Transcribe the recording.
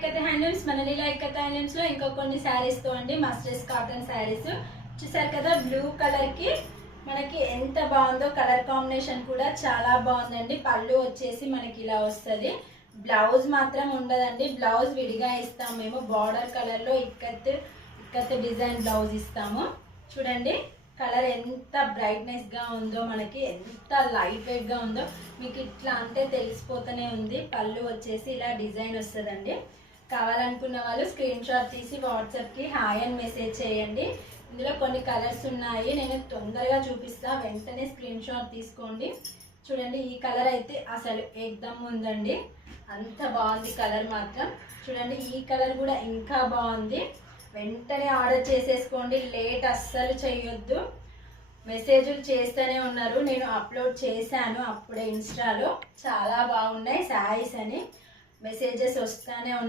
ఇక్కత handlooms. మన లీలా ఇక్కత handlooms లో ఇంకా కొన్ని శారీస్ తో అండి మస్టర్స్ కాటన్ శారీస్ చూసారు కదా. బ్లూ కలర్ కి మనకి ఎంత బాగుందో, కలర్ కాంబినేషన్ కూడా చాలా బాగుందండి. పళ్ళు వచ్చేసి మనకి ఇలా వస్తుంది, బ్లౌజ్ మాత్రం ఉండదండి, బ్లౌజ్ విడిగా ఇస్తాము మేము. బార్డర్ కలర్ లో ఇక్కత్ డిజైన్ బ్లౌజ్ ఇస్తాము. చూడండి కలర్ ఎంత బ్రైట్నెస్ గా ఉందో, మనకి ఎంత లైట్ వెయిట్ గా ఉందో మీకు ఇట్లా అంటే తెలిసిపోతూనే ఉంది. పళ్ళు వచ్చేసి ఇలా డిజైన్ వస్తుందండి. కావాలనుకున్న వాళ్ళు స్క్రీన్ షాట్ తీసి వాట్సాప్కి హాయ్ అని మెసేజ్ చేయండి. ఇందులో కొన్ని కలర్స్ ఉన్నాయి, నేను తొందరగా చూపిస్తా, వెంటనే స్క్రీన్ షాట్ తీసుకోండి. చూడండి ఈ కలర్ అయితే అసలు ఏకదమ్ ఉందండి, అంత బాగుంది కలర్ మాత్రం. చూడండి ఈ కలర్ కూడా ఇంకా బాగుంది. వెంటనే ఆర్డర్ చేసేసుకోండి, లేట్ అస్సలు చేయొద్దు. మెసేజ్లు చేస్తూనే ఉన్నారు, నేను అప్లోడ్ చేశాను అప్పుడే ఇన్స్టాలో, చాలా బాగున్నాయి శారీస్ అని మెసేజెస్ వస్తూనే ఉన్నాయి.